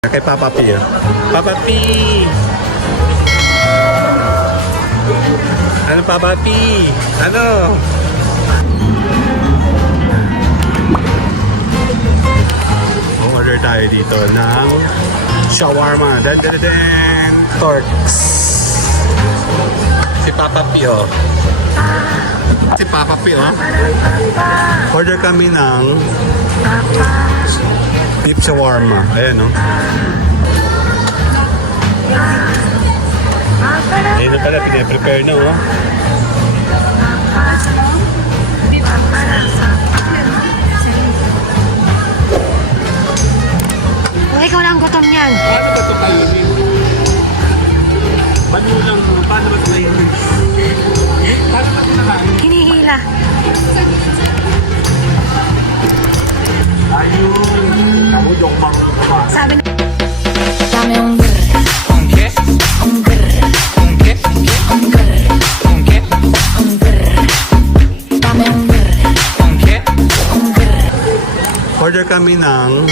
Kay Papa P. Papa P! Ano Papa P? Ano? Order tayo dito ng shawarma. Dan! Torx. Si Papa P, oh. Si Papa P, oh. Order kami ng beef shawarma. Ayan, oh. Ayun na pala, pinaprepare na, oh. Oh, ikaw lang gutom niyan. Paano ba ito kainin? Paano ba ito kainin? Paano ba ito nakain? Hinihila. Ayun! Ako yung mga Sabi na... Dame un grr. ¿Con qué? Un grr. ¿Con qué? Un grr. ¿Con qué? Un grr. Dame un grr. ¿Con qué? Un grr. Order kami ng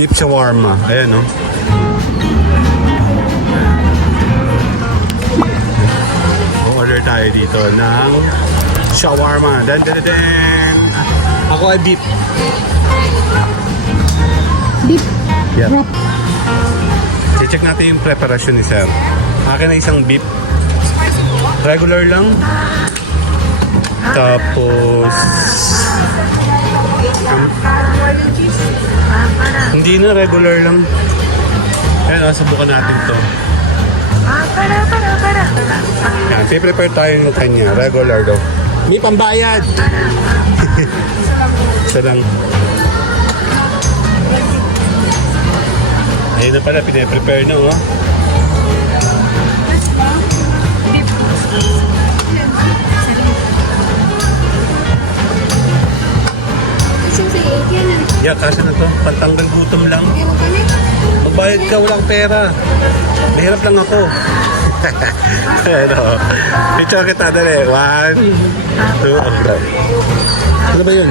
beef shawarma. Ayan, no? Order tayo dito ng shawarma. Dan! Ako ay beef. Beef Yep. wrap. I-check natin yung preparasyon ni Sir. Akin na isang beef. Regular lang. Tapos... hindi na, regular lang. Ayan, subukan natin to. Yan, prepare tayo ng kanya. Regular daw. May pambayad! Isa lang. Ayun na pala, pinaprepare na, oh. Yeah, kasi na to. Pantanggal gutom lang. Pagbayad ka, walang pera. Mahirap lang ako. Ano? Picture kita, dali. 1, 2, okay. Ano ba yun?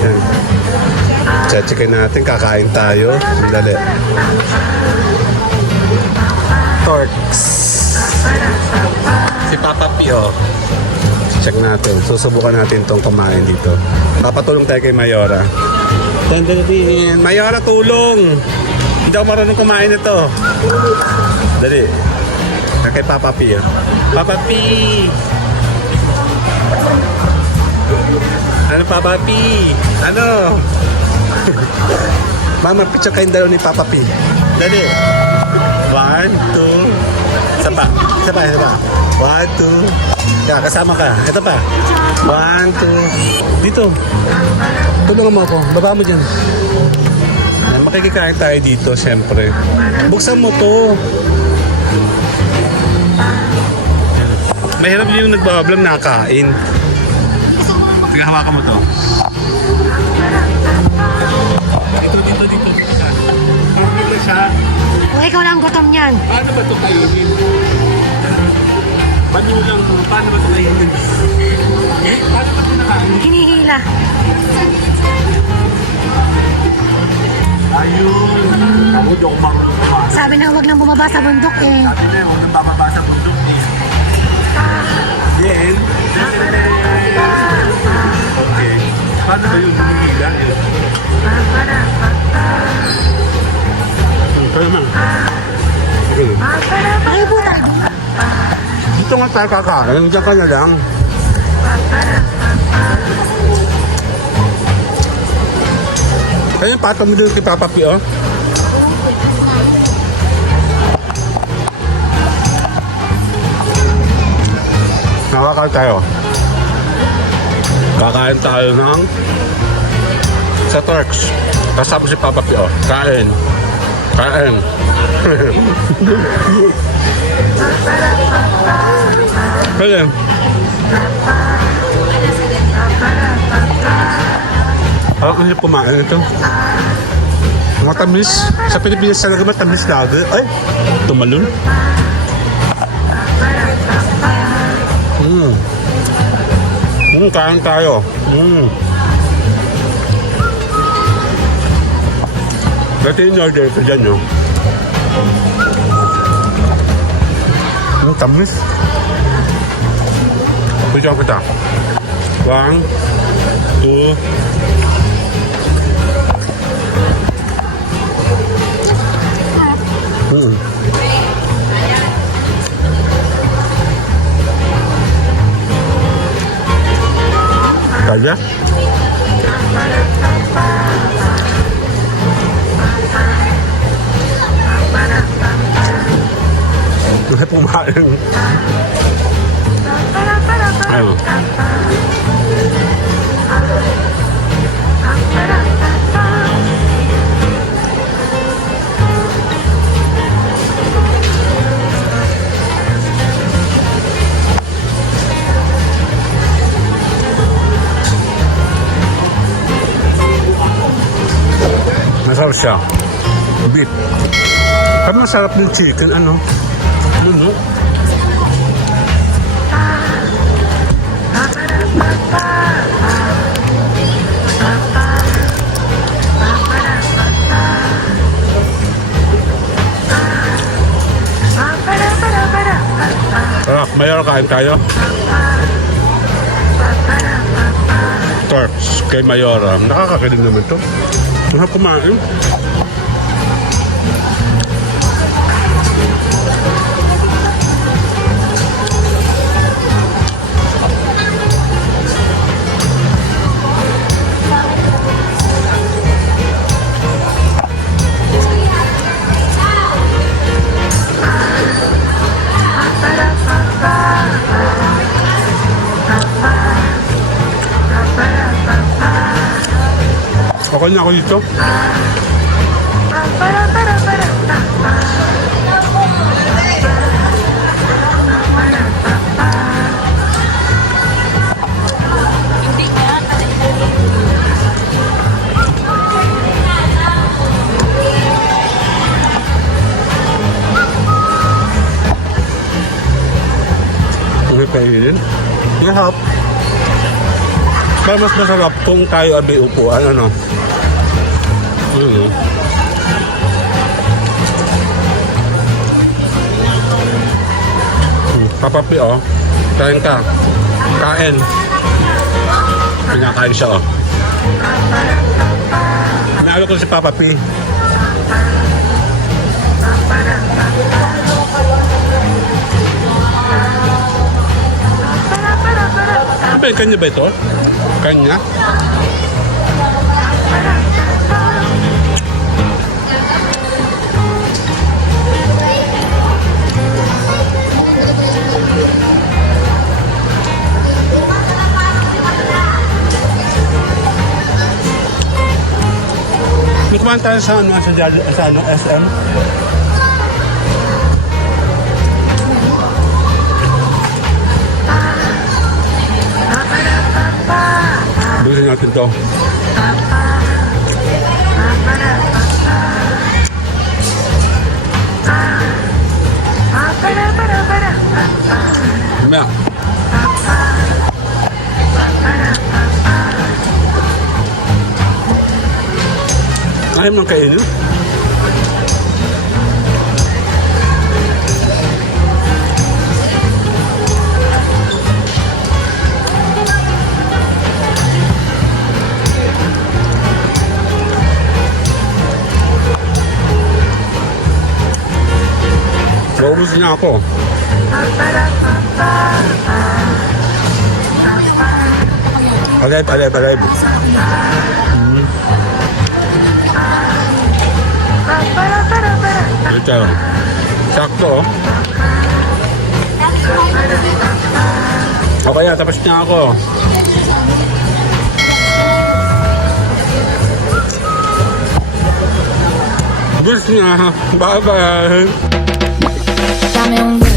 Yan. Checkin natin, kakain tayo. Dali. Torx. Si Papa P, oh. Check natin. Susubukan natin itong kumain dito. Papatulong tayo kay Mayora. Dali. Mayora, tulong! Hindi ako marunong kumain ito. Dali. Kay Papa P, oh. Papa P! Ano Papa P? Ano? Mama, picture kayong dalaw ni Papa P. Dali. 1, 2. Isa pa. 1, 2. Yeah, kasama ka. Ito pa. 1, 2. Dito. Tulungan mo ako. Baba mo dyan. Makikikain tayo dito, siyempre. Buksan mo to. Mahirap yung nagbablog nakain. Sige, hawakan mo to. Dito siya. Dito siya. Oh, ikaw lang gutom niyan. Paano ba ito kainin? Paano ba ito kainin? Paano ba ito nakain? Hinihila. Ayun! Ako yung mga Sabi na huwag nang bumaba sa bundok eh. Sabi na huwag nang bababa sa bundok eh. Then, okay. Paano ba yung humihila? Kaya man. Okay. Ay, buta. Dito nga tayo kakain. Diyan ka na lang. Ayun, patong mo dito kay Papa P, oh. Nakakain tayo. Kakain tayo ng sa Turks. Kasama si Papa P, oh. Kain. Kain. Kain. Ako hindi pumain ito. Matamis. Sa Pilipinas talaga matamis lagi. Ay, tumalun. Kain tayo. Dati yung order ko dyan, no? Ang tamis. Pagkakang kita. 1, 2, Kaya? Masaya pumain. Ayun. Masarap siya. Beef. Pero masarap yung chicken, ano? Ano? Sarap, mayor kain tayo. Turks kay Mayora. Nakakakilig naman to. Masarap kumain. Okay na ako dito. Okay, kainin. Masarap. Pero mas masarap kung tayo abi upuan, ano? Papapi, oh. Kain ka. Kain. Pinakain siya, oh. Naalo ko si Papapi. Ano ba yung kanya ba ito? Kanya? May kumain tayo sa ano, sa ano, SM. Bilhin natin to. Mamaya. Ayaw mo kainin? Maubos niya ako. Alive. Ito. Sakto, oh. Okay, tapos na ako. Gusto niya. Bye-bye. Dame un